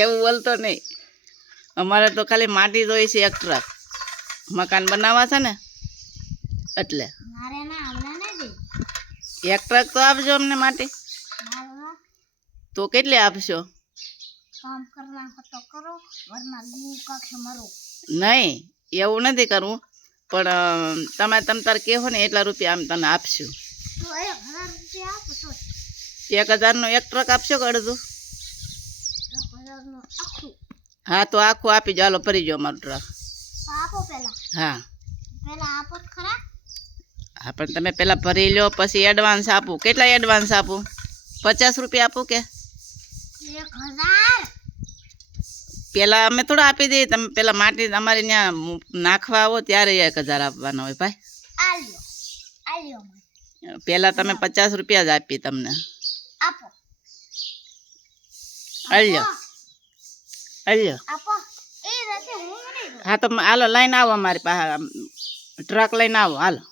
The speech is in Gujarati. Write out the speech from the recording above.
એવું બોલતો નહીં. અમારે તો ખાલી માટી જોઈએ છે, એક ટ્રક મકાન બનાવવા છે ને એટલે એક ટ્રક તો આપજો અમને માટી. તો કેટલી આપશો? નહીં એવું નથી કરવું, પણ તમે તાર કહો ને એટલા રૂપિયા આમ તને આપશું. 1000નો એક ટ્રક આપશો કે અડધું? હા તો આખું આપી જાઓ, ભરી જાઓ અમારું ટ્રક. હા હા પણ તમે પેલા ભરી લો, પછી એડવાન્સ આપું. કેટલા એડવાન્સ આપું? 50 રૂપિયા આપું કે પેલા અમે થોડા આપી દઈએ? તમે પેલા માટી અમારે ત્યાં નાખવા આવો ત્યારે 1000 આપવાના હોય ભાઈ. પેલા તમે 50 રૂપિયા જ આપી તમને. અલ્યો અલ્યો. હા તો હાલો લઈને આવો અમારી પાસે, ટ્રક લઈને આવો હાલો.